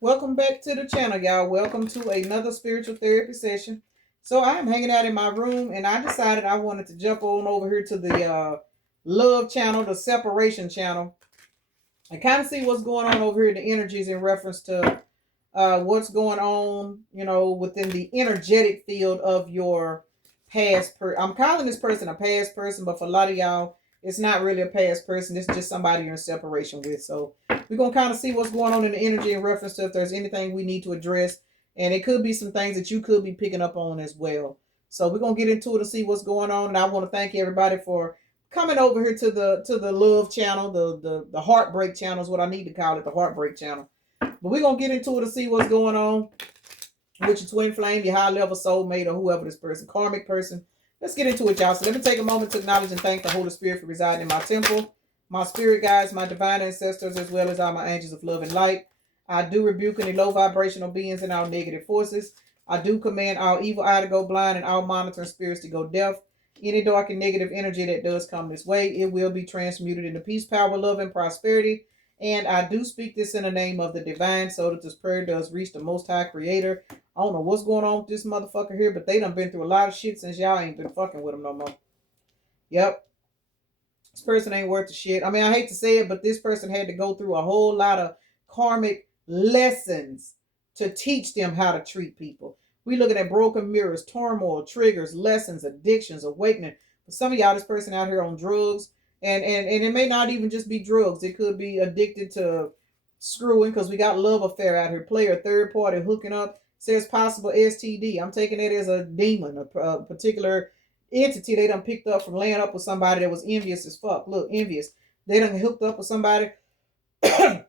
Welcome back to the channel, y'all. Welcome to another spiritual therapy session. So I'm hanging out in my room and I decided I wanted to jump on over here to the love channel, the separation channel, and kind of see what's going on over here, the energies in reference to what's going on, within the energetic field of your I'm calling this person a past person, but for a lot of y'all, it's not really a past person. It's just somebody you're in separation with. So we're going to kind of see what's going on in the energy in reference to if there's anything we need to address. And it could be some things that you could be picking up on as well. So we're going to get into it and see what's going on. And I want to thank everybody for coming over here to the love channel, the heartbreak channel is what I need to call it, the heartbreak channel. But we're going to get into it to see what's going on with your twin flame, your high level soulmate, or whoever this person, karmic person. Let's get into it, y'all. So let me take a moment to acknowledge and thank the Holy Spirit for residing in my temple, my spirit guides, my divine ancestors, as well as all my angels of love and light. I do rebuke any low vibrational beings and all negative forces. I do command all evil eye to go blind and all monitoring spirits to go deaf. Any dark and negative energy that does come this way, it will be transmuted into peace, power, love, and prosperity. And I do speak this in the name of the divine so that this prayer does reach the most high creator. I don't know what's going on with this motherfucker here, but they done been through a lot of shit since y'all ain't been fucking with them no more. Yep. This person ain't worth the shit. I mean, I hate to say it, but this person had to go through a whole lot of karmic lessons to teach them how to treat people. We looking at broken mirrors, turmoil, triggers, lessons, addictions, awakening. For some of y'all, this person out here on drugs, and it may not even just be drugs. It could be addicted to screwing because we got love affair out here. Player, third party hooking up. Says possible STD. I'm taking it as a demon, a particular entity they done picked up from laying up with somebody that was envious as fuck. Look, envious. They done hooked up with somebody that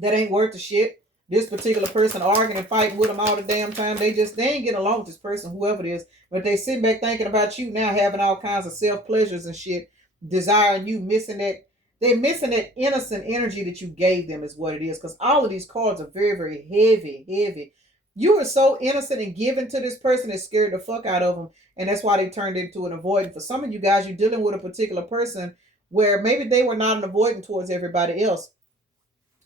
ain't worth the shit. This particular person arguing and fighting with them all the damn time. They ain't getting along with this person, whoever it is. But they sitting back thinking about you now, having all kinds of self pleasures and shit, desiring you, missing that. They're missing that innocent energy that you gave them, is what it is. Because all of these cards are very, very heavy, heavy. You were so innocent and given to this person, it scared the fuck out of them, and that's why they turned into an avoidant. For some of you guys, you're dealing with a particular person where maybe they were not an avoidant towards everybody else.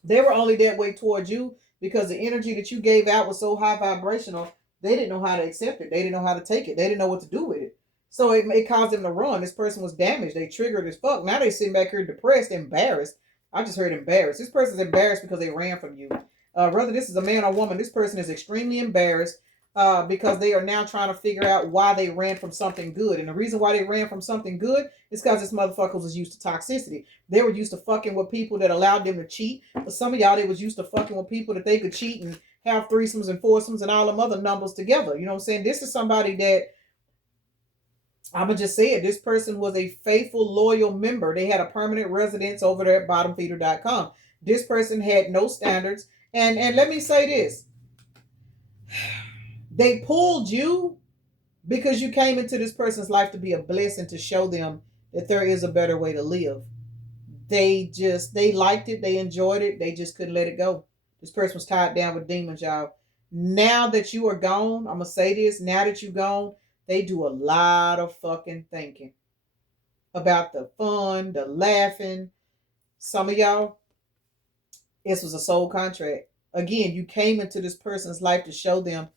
They were only that way towards you because the energy that you gave out was so high vibrational. They didn't know how to accept it. They didn't know how to take it. They didn't know what to do with it. So it caused them to run. This person was damaged. They triggered as fuck. Now they sitting back here depressed, embarrassed. I just heard embarrassed. This person's embarrassed because they ran from you. Whether this is a man or woman, this person is extremely embarrassed because they are now trying to figure out why they ran from something good. And the reason why they ran from something good is because this motherfucker was used to toxicity. They were used to fucking with people that allowed them to cheat. For some of y'all, they was used to fucking with people that they could cheat and have threesomes and foursomes and all them other numbers together. You know what I'm saying? This is somebody that, I'm going to just say it, this person was a faithful, loyal member. They had a permanent residence over there at bottomfeeder.com. This person had no standards. And let me say this. They pulled you because you came into this person's life to be a blessing, to show them that there is a better way to live. They liked it, they enjoyed it, they just couldn't let it go. This person was tied down with demons, y'all. Now that you are gone, I'm gonna say this, now that you're gone, they do a lot of fucking thinking about the fun, the laughing. Some of y'all, this was a soul contract. Again, you came into this person's life to show them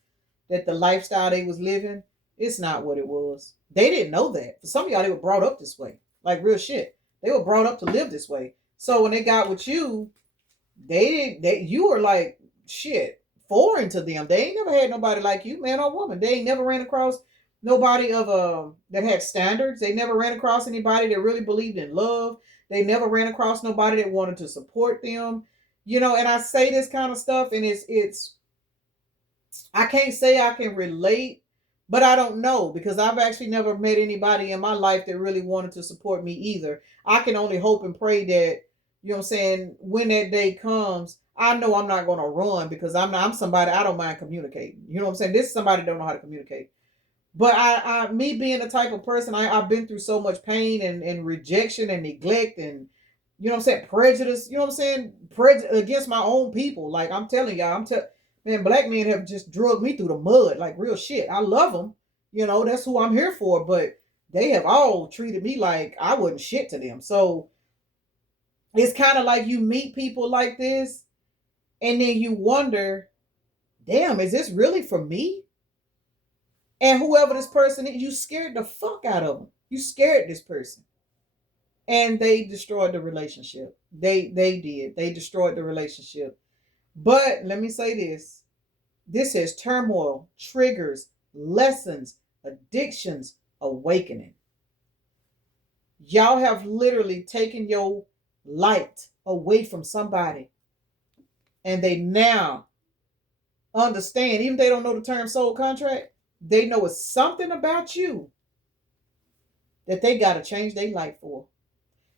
that the lifestyle they was living, it's not what it was. They didn't know that. For some of y'all, they were brought up this way. Like real shit. They were brought up to live this way. So when they got with you, you were like shit, foreign to them. They ain't never had nobody like you, man or woman. They ain't never ran across nobody of that had standards. They never ran across anybody that really believed in love. They never ran across nobody that wanted to support them. And I say this kind of stuff, and it's I can't say I can relate, but I don't know because I've actually never met anybody in my life that really wanted to support me either. I can only hope and pray that, what I'm saying, when that day comes, I know I'm not going to run because I'm somebody, I don't mind communicating. You know what I'm saying? This is somebody that don't know how to communicate. But me being the type of person, I've been through so much pain and rejection and neglect and, prejudice, you know what I'm saying? Prejudice against my own people. Like I'm telling y'all, man, black men have just drugged me through the mud, like real shit. I love them. That's who I'm here for. But they have all treated me like I wasn't shit to them. So it's kind of like you meet people like this And then you wonder, damn, is this really for me? And whoever this person is, you scared the fuck out of them. You scared this person. And they destroyed the relationship. They did. They destroyed the relationship. But let me say this. This is turmoil, triggers, lessons, addictions, awakening. Y'all have literally taken your light away from somebody. And they now understand, even if they don't know the term soul contract, they know it's something about you that they got to change their life for.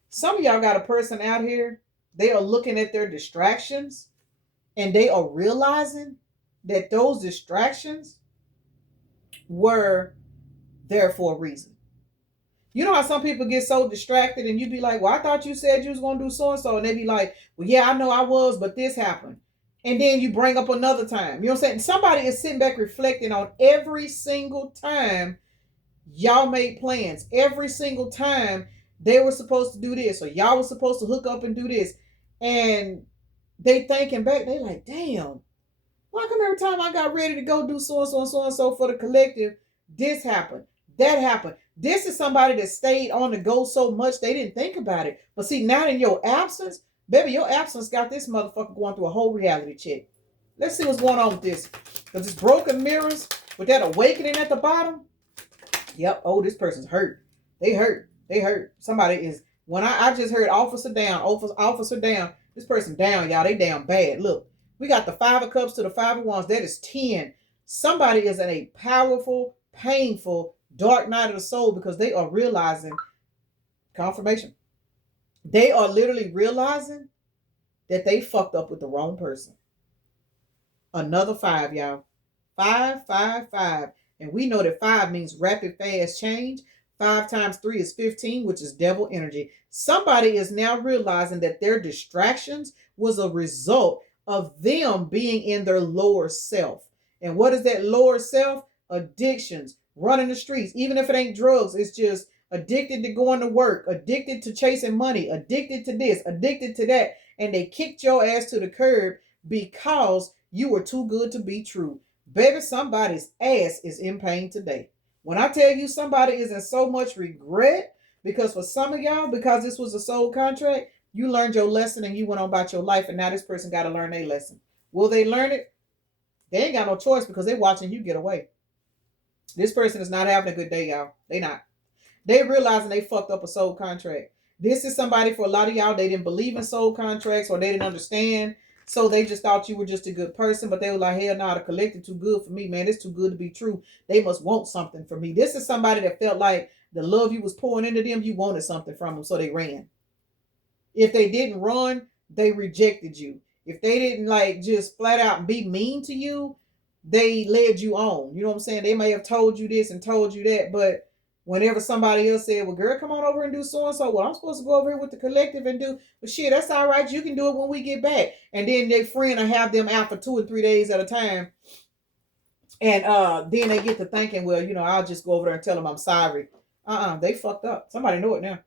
Some of y'all got a person out here, they are looking at their distractions and they are realizing that those distractions were there for a reason. You know how some people get so distracted and you be like, well, I thought you said you was going to do so-and-so. And they be like, well, yeah, I know I was, but this happened. And then you bring up another time. You know what I'm saying? Somebody is sitting back reflecting on every single time y'all made plans. Every single time they were supposed to do this or y'all were supposed to hook up and do this. And they thinking back, they like, damn, why come every time I got ready to go do so-and-so and so-and-so for the collective, this happened, that happened. This is somebody that stayed on the go so much they didn't think about it. But see, now in your absence, baby, your absence got this motherfucker going through a whole reality check. Let's see what's going on with this. Because it's broken mirrors with that awakening at the bottom. Yep. Oh, this person's hurt. They hurt. They hurt. Somebody is, when I just heard officer down, officer down. This person down, y'all. They down bad. Look, we got the 5 of cups to the 5 of wands. That is 10. Somebody is in a powerful, painful, dark night of the soul because they are realizing, confirmation, they are literally realizing that they fucked up with the wrong person. Another 5, y'all. 5, 5, 5. And we know that 5 means rapid, fast change. 5 times 3 is 15, which is devil energy. Somebody is now realizing that their distractions was a result of them being in their lower self. And what is that lower self? Addictions, running the streets. Even if it ain't drugs, it's just addicted to going to work, addicted to chasing money, addicted to this, addicted to that. And they kicked your ass to the curb because you were too good to be true. Baby, somebody's ass is in pain today. When I tell you somebody is in so much regret, because for some of y'all, because this was a soul contract, you learned your lesson and you went on about your life, and now this person got to learn their lesson. Will they learn it? They ain't got no choice because they're watching you get away. This person is not having a good day, y'all. They not. They realizing they fucked up a soul contract. This is somebody, for a lot of y'all, they didn't believe in soul contracts or they didn't understand. So they just thought you were just a good person, but they were like, hell no, the collective too good for me, man. It's too good to be true. They must want something from me. This is somebody that felt like the love you was pouring into them, you wanted something from them, so they ran. If they didn't run, they rejected you. If they didn't like just flat out be mean to you, they led you on. You know what I'm saying? They may have told you this and told you that, but whenever somebody else said, well, girl, come on over and do so-and-so. Well, I'm supposed to go over here with the collective and do, but shit, that's all right. You can do it when we get back. And then their friend will have them out for 2 or 3 days at a time. And then they get to thinking, well, you know, I'll just go over there and tell them I'm sorry. They fucked up. Somebody know it now.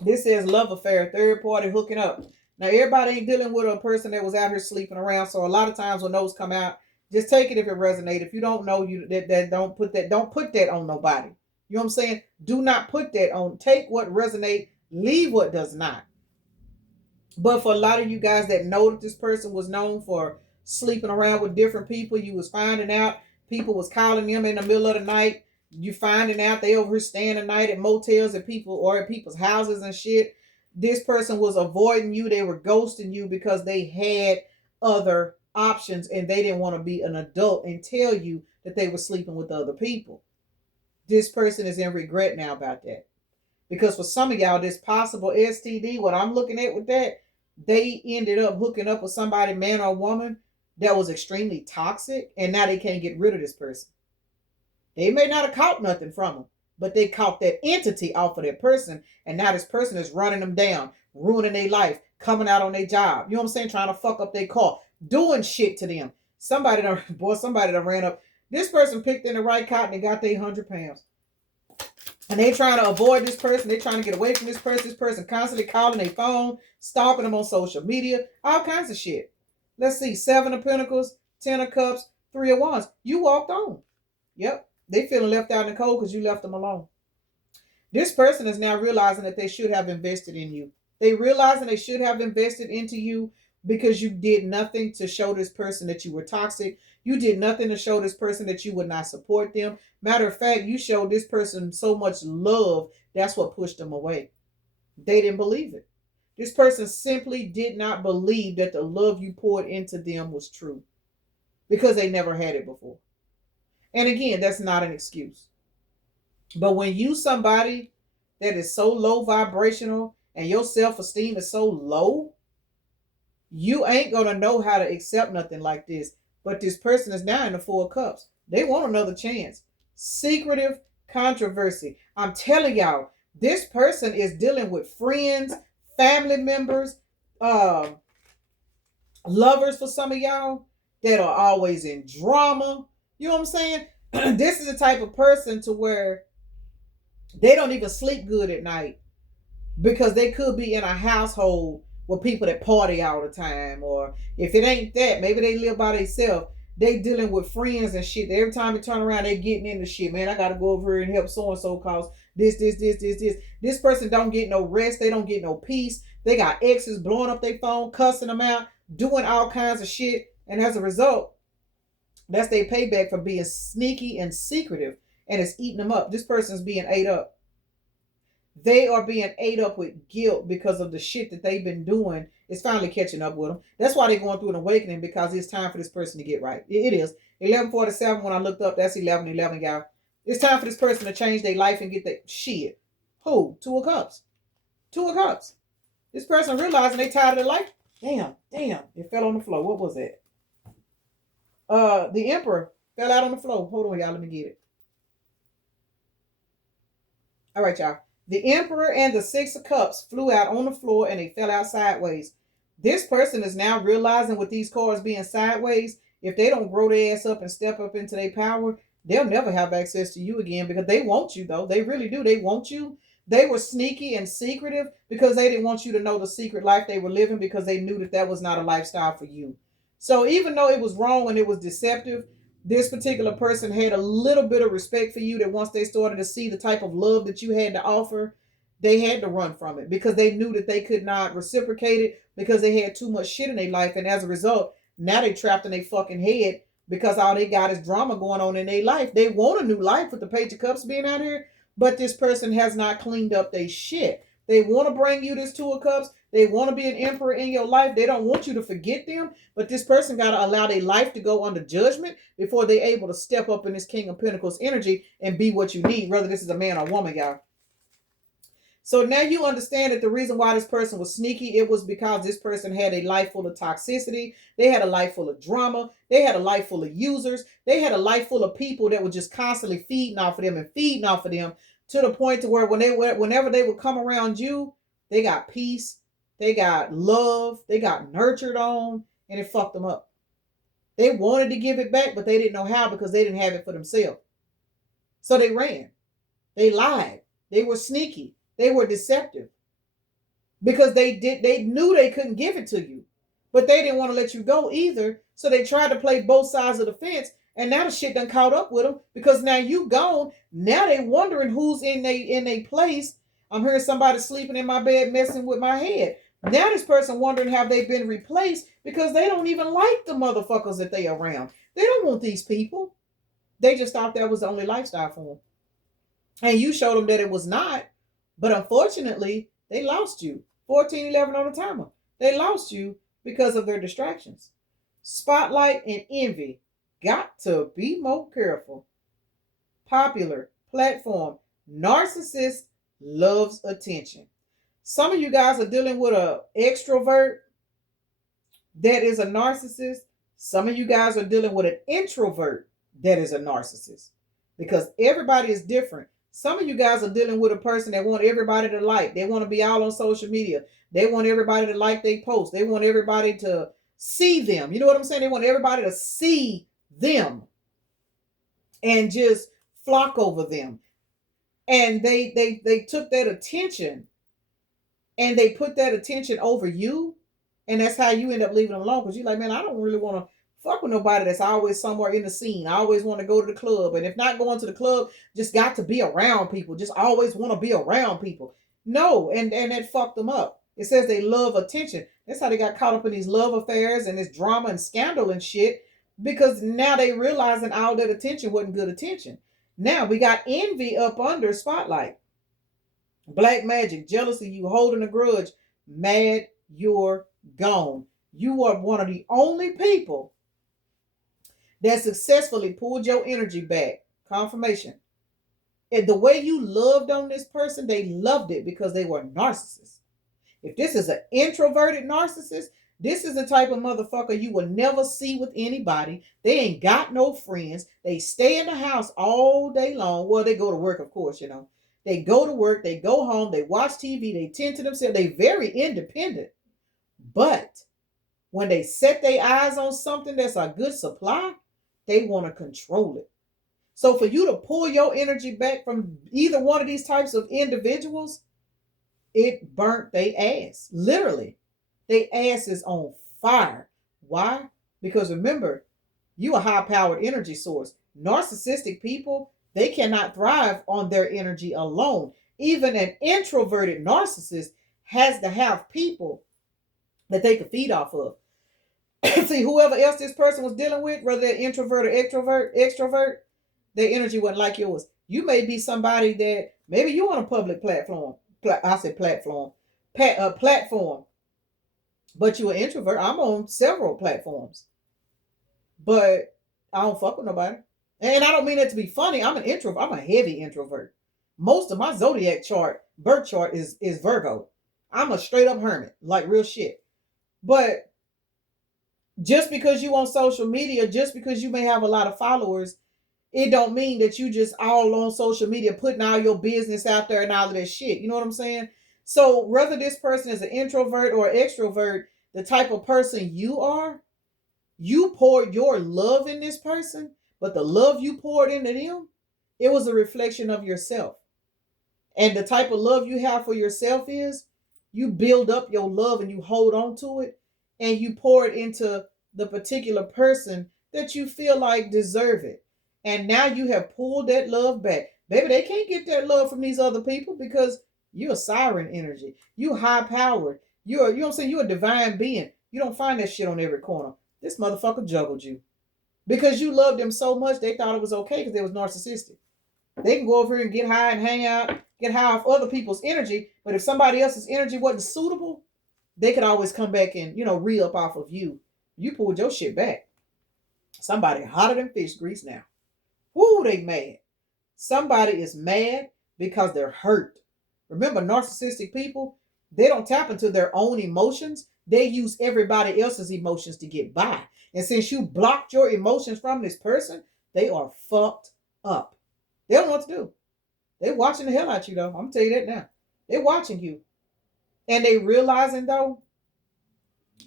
This says love affair, third party hooking up. Now, everybody ain't dealing with a person that was out here sleeping around. So a lot of times when those come out, just take it if it resonates. If you don't know, don't put that on nobody. You know what I'm saying? Do not put that on. Take what resonates, leave what does not. But for a lot of you guys that know that this person was known for sleeping around with different people, you was finding out people was calling them in the middle of the night. You finding out they over here staying the night at motels and people or at people's houses and shit. This person was avoiding you. They were ghosting you because they had other options and they didn't want to be an adult and tell you that they were sleeping with other people. This person is in regret now about that. Because for some of y'all, this possible STD, what I'm looking at with that, they ended up hooking up with somebody, man or woman, that was extremely toxic, and now they can't get rid of this person. They may not have caught nothing from them, but they caught that entity off of that person, and now this person is running them down, ruining their life, coming out on their job. You know what I'm saying? Trying to fuck up their car, doing shit to them. Somebody that ran up. This person picked in the right cotton and got their 100 pounds. And they trying to avoid this person. They trying to get away from this person. This person constantly calling their phone, stalking them on social media, all kinds of shit. Let's see, 7 of Pentacles, 10 of Cups, 3 of Wands. You walked on. Yep. They feeling left out in the cold because you left them alone. This person is now realizing that they should have invested in you. They realizing they should have invested into you because you did nothing to show this person that you were toxic. You did nothing to show this person that you would not support them. Matter of fact, you showed this person so much love, that's what pushed them away. They didn't believe it. This person simply did not believe that the love you poured into them was true because they never had it before. And again, that's not an excuse. But when you somebody that is so low vibrational and your self-esteem is so low, you ain't going to know how to accept nothing like this. But this person is now in the 4 of Cups. They want another chance. Secretive controversy. I'm telling y'all, this person is dealing with friends, family members, lovers for some of y'all that are always in drama. You know what I'm saying? This is the type of person to where they don't even sleep good at night because they could be in a household with people that party all the time. Or if it ain't that, maybe they live by themselves. They dealing with friends and shit. Every time they turn around, they getting into shit. Man, I got to go over here and help so-and-so cause this. This person don't get no rest. They don't get no peace. They got exes blowing up their phone, cussing them out, doing all kinds of shit. And as a result, that's their payback for being sneaky and secretive. And it's eating them up. This person's being ate up. They are being ate up with guilt because of the shit that they've been doing. It's finally catching up with them. That's why they're going through an awakening, because it's time for this person to get right. It is. 11:47, when I looked up, that's 11:11, y'all. It's time for this person to change their life and get their shit. Who? 2 of Cups. 2 of Cups. This person realizing they tired of their life. Damn. It fell on the floor. What was that? The Emperor fell out on the floor. Hold on, y'all. Let me get it. All right, y'all. The Emperor and the 6 of Cups flew out on the floor and they fell out sideways. This person is now realizing, with these cards being sideways, if they don't grow their ass up and step up into their power, they'll never have access to you again, because they want you, though. They really do. They want you. They were sneaky and secretive because they didn't want you to know the secret life they were living, because they knew that that was not a lifestyle for you. So even though it was wrong and it was deceptive, this particular person had a little bit of respect for you, that once they started to see the type of love that you had to offer, they had to run from it because they knew that they could not reciprocate it because they had too much shit in their life. And as a result, now they trapped in their fucking head because all they got is drama going on in their life. They want a new life with the Page of Cups being out here, but this person has not cleaned up their shit. They want to bring you this 2 of Cups. They want to be an emperor in your life. They don't want you to forget them. But this person got to allow their life to go under judgment before they're able to step up in this King of Pentacles energy and be what you need, whether this is a man or woman, y'all. So now you understand that the reason why this person was sneaky, it was because this person had a life full of toxicity. They had a life full of drama. They had a life full of users. They had a life full of people that were just constantly feeding off of them to the point to where whenever they would come around you, they got peace, they got love, they got nurtured on, and it fucked them up. They wanted to give it back, but they didn't know how because they didn't have it for themselves. So they ran. They lied. They were sneaky. They were deceptive because they knew they couldn't give it to you, but they didn't want to let you go either. So they tried to play both sides of the fence, and now the shit done caught up with them because now you gone. Now they wondering who's in a place. I'm hearing somebody sleeping in my bed messing with my head. Now this person wondering have they been replaced because they don't even like the motherfuckers that they around. They don't want these people. They just thought that was the only lifestyle for them, and you showed them that it was not. But unfortunately, they lost you. 14-11 on the timer. They lost you because of their distractions. Spotlight and envy. Got to be more careful. Popular platform. Narcissist loves attention. Some of you guys are dealing with an extrovert that is a narcissist. Some of you guys are dealing with an introvert that is a narcissist. Because everybody is different. Some of you guys are dealing with a person that want everybody to like. They want to be all on social media. They want everybody to like their posts. They want everybody to see them. You know what I'm saying? They want everybody to see them and just flock over them. And they took that attention and they put that attention over you. And that's how you end up leaving them alone. Because you're like, man, I don't really want to fuck with nobody that's always somewhere in the scene. I always want to go to the club. And if not going to the club, just got to be around people. Just always want to be around people. No, and that fucked them up. It says they love attention. That's how they got caught up in these love affairs and this drama and scandal and shit. Because now they realizing all that attention wasn't good attention. Now we got envy up under spotlight. Black magic, jealousy, you holding a grudge, mad, you're gone. You are one of the only people that successfully pulled your energy back. Confirmation. And the way you loved on this person, they loved it because they were narcissists. If this is an introverted narcissist, this is the type of motherfucker you will never see with anybody. They ain't got no friends. They stay in the house all day long. Well, they go to work, of course, you know. They go to work, they go home, they watch TV, they tend to themselves. They very independent. But when they set their eyes on something that's a good supply, they want to control it. So for you to pull your energy back from either one of these types of individuals, it burnt their ass. Literally. Their ass is on fire. Why? Because remember, you a high-powered energy source. Narcissistic people, they cannot thrive on their energy alone. Even an introverted narcissist has to have people that they can feed off of. See, whoever else this person was dealing with, whether they're introvert or extrovert, their energy wasn't like yours. You may be somebody that maybe you on a public platform. I said platform. Platform. But you're an introvert. I'm on several platforms. But I don't fuck with nobody. And I don't mean that to be funny. I'm an introvert. I'm a heavy introvert. Most of my zodiac chart, birth chart is Virgo. I'm a straight up hermit, like real shit. But just because you on social media, just because you may have a lot of followers, it don't mean that you just all on social media putting all your business out there and all of that shit. You know what I'm saying? So whether this person is an introvert or extrovert, the type of person you are, you poured your love in this person, but the love you poured into them, it was a reflection of yourself. And the type of love you have for yourself is you build up your love and you hold on to it and you pour it into the particular person that you feel like deserve it. And now you have pulled that love back. Baby, they can't get that love from these other people because you're a siren energy. You high powered. You know what I'm saying? You're a divine being. You don't find that shit on every corner. This motherfucker juggled you. Because you loved them so much, they thought it was okay because they was narcissistic. They can go over here and get high and hang out, get high off other people's energy. But if somebody else's energy wasn't suitable, they could always come back and, re-up off of you. You pulled your shit back. Somebody hotter than fish grease now. Woo, they mad. Somebody is mad because they're hurt. Remember, narcissistic people, they don't tap into their own emotions. They use everybody else's emotions to get by. And since you blocked your emotions from this person, they are fucked up. They don't know what to do. They're watching the hell out you, though. I'm going to tell you that now. They're watching you. And they realizing, though,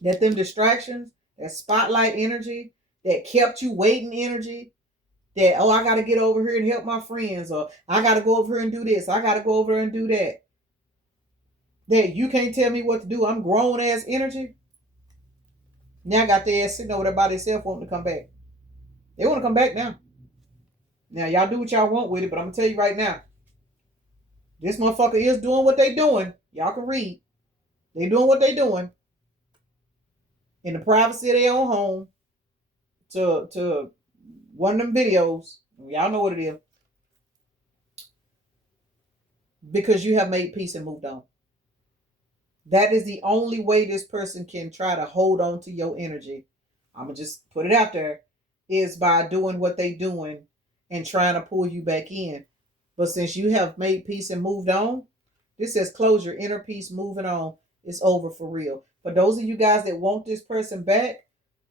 that them distractions, that spotlight energy, that kept you waiting energy, that, oh, I got to get over here and help my friends, or I got to go over here and do this, I got to go over here and do that. That you can't tell me what to do. I'm grown ass energy. Now I got their ass sitting over there by themselves wanting to come back. They want to come back now. Now y'all do what y'all want with it, but I'm going to tell you right now, this motherfucker is doing what they doing. Y'all can read. They doing what they doing in the privacy of their own home to one of them videos. Y'all know what it is. Because you have made peace and moved on. That is the only way this person can try to hold on to your energy. I'm going to just put it out there, is by doing what they doing and trying to pull you back in. But since you have made peace and moved on, this says closure, inner peace, moving on. It's over for real. For those of you guys that want this person back,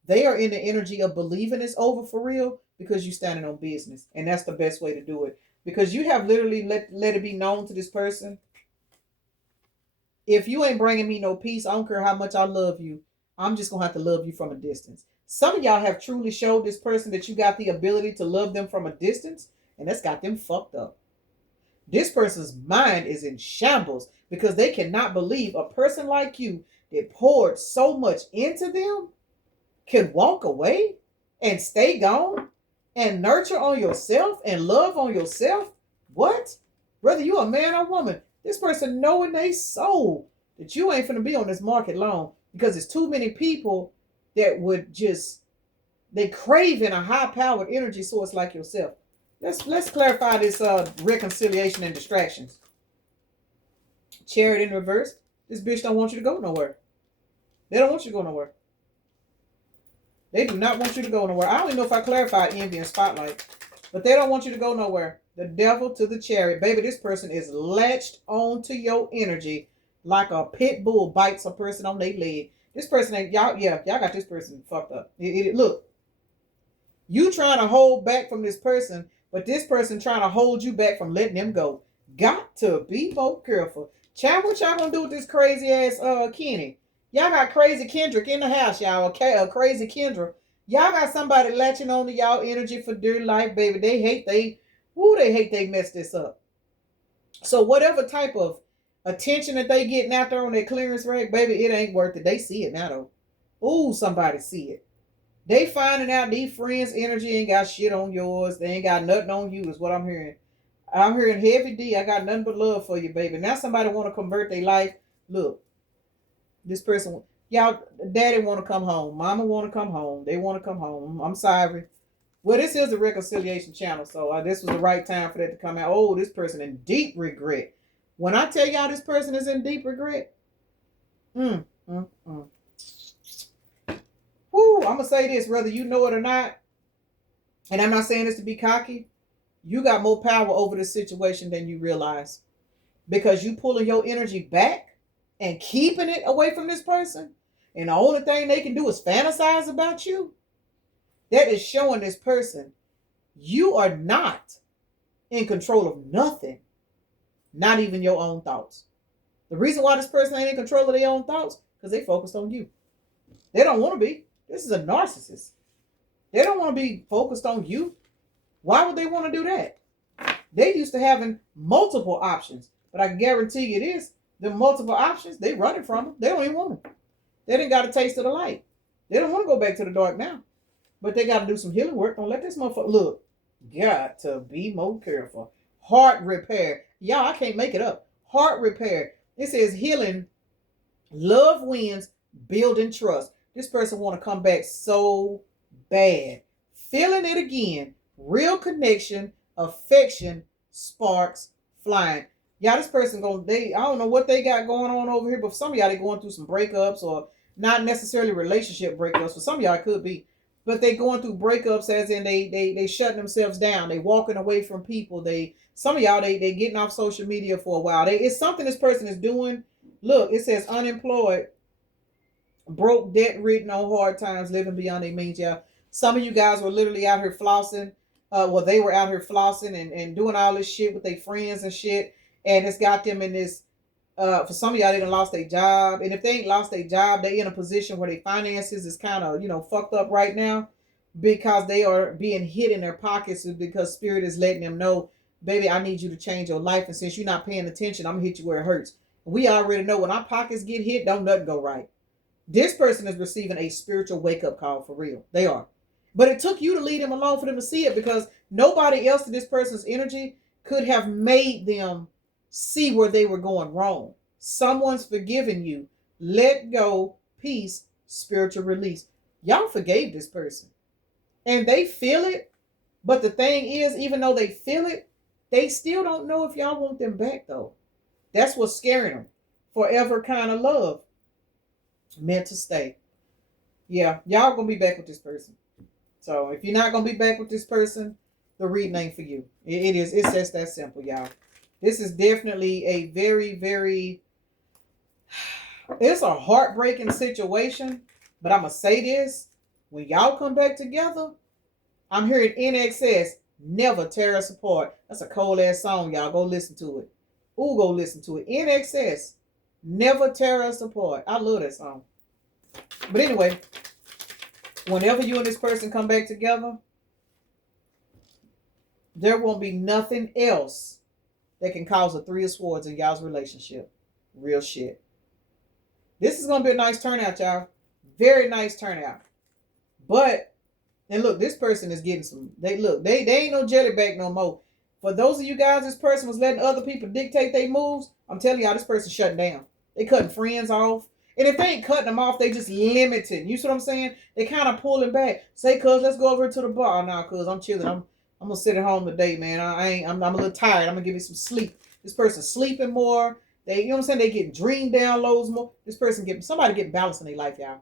they are in the energy of believing it's over for real because you're standing on business. And that's the best way to do it. Because you have literally let it be known to this person, if you ain't bringing me no peace, I don't care how much I love you, I'm just going to have to love you from a distance. Some of y'all have truly showed this person that you got the ability to love them from a distance, and that's got them fucked up. This person's mind is in shambles because they cannot believe a person like you that poured so much into them can walk away and stay gone and nurture on yourself and love on yourself. What? Whether you a man or woman, this person know in their soul that you ain't finna be on this market long because there's too many people that would just, they crave in a high powered energy source like yourself. Let's clarify this reconciliation and distractions. Chariot in reverse. This bitch don't want you to go nowhere. They don't want you to go nowhere. They do not want you to go nowhere. I don't even know if I clarified envy and spotlight, but they don't want you to go nowhere. The devil to the chariot. Baby, this person is latched onto your energy like a pit bull bites a person on their leg. This person ain't, y'all got this person fucked up. Look, you trying to hold back from this person, but this person trying to hold you back from letting them go. Got to be more careful. Child, what y'all gonna do with this crazy ass Kenny? Y'all got crazy Kendrick in the house, y'all. Okay, crazy Kendra. Y'all got somebody latching on to y'all energy for dear life, baby. They hate they messed this up. So whatever type of attention that they getting out there on their clearance rack, baby, it ain't worth it. They see it now though. Ooh, somebody see it. They finding out these friends' energy ain't got shit on yours. They ain't got nothing on you is what I'm hearing. I'm hearing heavy D. I got nothing but love for you, baby. Now somebody want to convert their life. Look, this person, y'all, daddy want to come home. Mama want to come home. They want to come home. I'm sorry. Well, this is a reconciliation channel, so this was the right time for that to come out. Oh, this person in deep regret. When I tell y'all this person is in deep regret, Woo, I'm going to say this, whether you know it or not, and I'm not saying this to be cocky, you got more power over this situation than you realize. Because you pulling your energy back and keeping it away from this person, and the only thing they can do is fantasize about you, that is showing this person you are not in control of nothing, not even your own thoughts. The reason why this person ain't in control of their own thoughts, because they focused on you. They don't want to be. This is a narcissist. They don't want to be focused on you. Why would they want to do that? They used to having multiple options, but I guarantee you this, the multiple options, they running from them. They don't even want them. They didn't got a taste of the light. They don't want to go back to the dark now, but they got to do some healing work. Don't let this motherfucker, look, got to be more careful. Heart repair. Y'all, I can't make it up. Heart repair. It says healing, love wins, building trust. This person want to come back so bad. Feeling it again. Real connection, affection, sparks, flying. Y'all, this person I don't know what they got going on over here, but for some of y'all, they going through some breakups, or not necessarily relationship breakups. For some of y'all, it could be. But they going through breakups as in they shutting themselves down. They walking away from people. Some of y'all, they getting off social media for a while. It's something this person is doing. Look, it says unemployed, broke, debt ridden, on hard times, living beyond their means, y'all. Some of you guys were literally out here flossing. They were out here flossing and doing all this shit with their friends and shit. And it's got them in this, for some of y'all, they done lost their job. And if they ain't lost their job, they in a position where their finances is kind of, fucked up right now, because they are being hit in their pockets, because spirit is letting them know, baby, I need you to change your life. And since you're not paying attention, I'm going to hit you where it hurts. We already know when our pockets get hit, don't nothing go right. This person is receiving a spiritual wake-up call for real. They are. But it took you to lead them along for them to see it, because nobody else in this person's energy could have made them see where they were going wrong. Someone's forgiven you. Let go, peace, spiritual release. Y'all forgave this person. And they feel it. But the thing is, even though they feel it, they still don't know if y'all want them back, though. That's what's scaring them. Forever kind of love. Meant to stay. Yeah, y'all gonna be back with this person. So if you're not going to be back with this person, the reading ain't for you. It's just that simple, y'all. This is definitely a very, very, it's a heartbreaking situation. But I'm going to say this. When y'all come back together, I'm hearing in excess, never tear us apart. That's a cold ass song, y'all. Go listen to it. Ooh, go listen to it. In excess, never tear us apart. I love that song. But anyway, whenever you and this person come back together, there won't be nothing else that can cause a 3 of swords in y'all's relationship. Real shit. This is going to be a nice turnout, y'all. Very nice turnout. But, and look, this person is getting some, they ain't no jelly bag no more. For those of you guys, this person was letting other people dictate their moves. I'm telling y'all, this person shutting down. They cutting friends off. And if they ain't cutting them off, they just limited. You see what I'm saying? They kind of pulling back. Say, cuz, let's go over to the bar. Now, cuz, I'm chilling. I'm gonna sit at home today, man. I'm a little tired. I'm gonna give you some sleep. This person's sleeping more. You know what I'm saying? They getting dream downloads more. This person somebody getting balance in their life, y'all.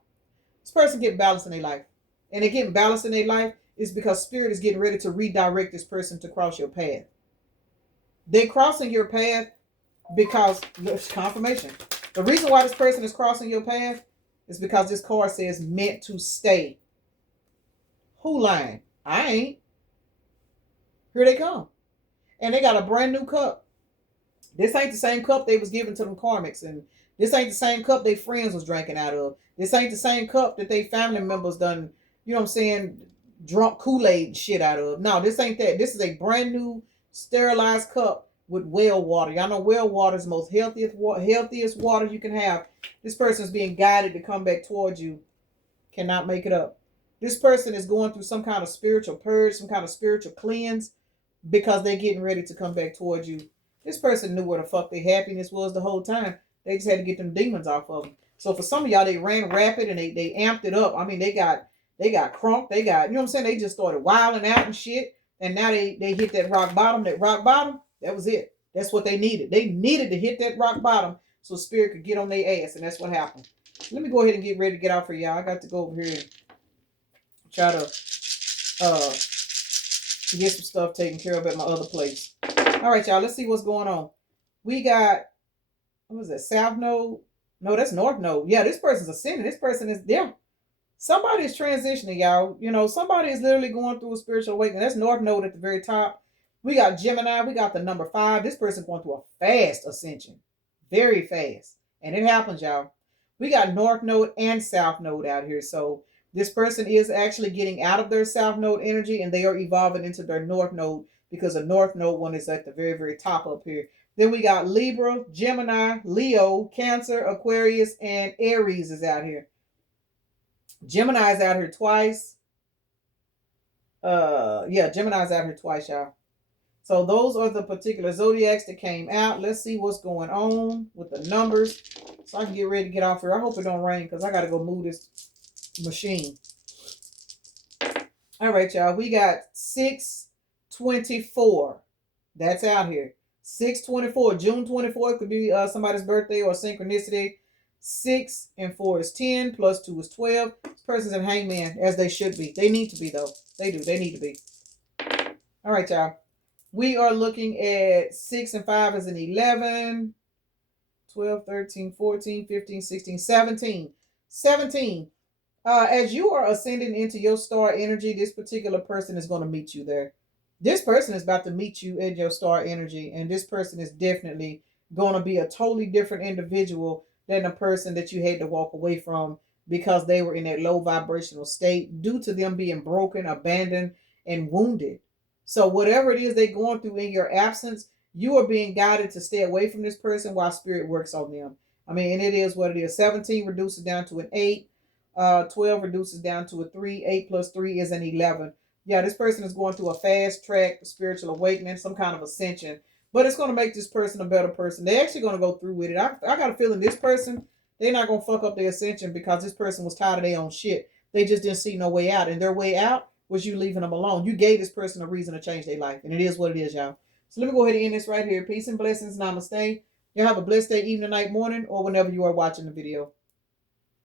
This person getting balance in their life. And they getting balance in their life is because spirit is getting ready to redirect this person to cross your path. They're crossing your path because there's confirmation. The reason why this person is crossing your path is because this card says meant to stay. Who lying? I ain't. Here they come. And they got a brand new cup. This ain't the same cup they was giving to them karmics. And this ain't the same cup they friends was drinking out of. This ain't the same cup that they family members done, you know what I'm saying, drunk Kool-Aid shit out of. No, this ain't that. This is a brand new sterilized cup with well water. Y'all know well water is the most healthiest water you can have. This person is being guided to come back towards you. Cannot make it up. This person is going through some kind of spiritual purge, some kind of spiritual cleanse because they're getting ready to come back towards you. This person knew where the fuck their happiness was the whole time. They just had to get them demons off of them. So for some of y'all, they ran rapid and they amped it up. I mean, they got crunk. They got, you know what I'm saying? They just started wilding out and shit. And now they hit that rock bottom. That rock bottom, that was it. That's what they needed. They needed to hit that rock bottom so spirit could get on their ass. And that's what happened. Let me go ahead and get ready to get out for y'all. I got to go over here and try to get some stuff taken care of at my other place. All right, y'all. Let's see what's going on. We got, what was that? South Node? No, that's North Node. Yeah, this person's ascending. This person is there. Somebody is transitioning, y'all. You know, somebody is literally going through a spiritual awakening. That's North Node at the very top. We got Gemini. We got the number 5. This person going through a fast ascension. Very fast. And it happens, y'all. We got North Node and South Node out here. So this person is actually getting out of their South Node energy and they are evolving into their North Node because the North Node one is at the very, very top up here. Then we got Libra, Gemini, Leo, Cancer, Aquarius, and Aries is out here. Gemini is out here twice. Gemini is out here twice, y'all. So those are the particular zodiacs that came out. Let's see what's going on with the numbers so I can get ready to get off here. I hope it don't rain because I got to go move this machine. All right, y'all. We got 6/24. That's out here. 6/24. June 24th could be somebody's birthday or synchronicity. 6 and 4 is 10. Plus 2 is 12. This person's in hangman, as they should be. They need to be, though. They do. They need to be. All right, y'all. We are looking at 6 and 5 as an 11. 12, 13, 14, 15, 16, 17. 17. As you are ascending into your star energy, this particular person is going to meet you there. This person is about to meet you in your star energy. And this person is definitely going to be a totally different individual than the person that you had to walk away from because they were in that low vibrational state due to them being broken, abandoned, and wounded. So whatever it is they're going through in your absence, you are being guided to stay away from this person while spirit works on them. I mean, and it is what it is. 17 reduces down to an 8. 12 reduces down to a 3. 8 plus 3 is an 11. Yeah, this person is going through a fast track spiritual awakening, some kind of ascension. But it's going to make this person a better person. They're actually going to go through with it. I got a feeling this person, they're not going to fuck up their ascension because this person was tired of their own shit. They just didn't see no way out. And their way out was you leaving them alone. You gave this person a reason to change their life. And it is what it is, y'all. So let me go ahead and end this right here. Peace and blessings. Namaste. Y'all have a blessed day, evening, night, morning, or whenever you are watching the video.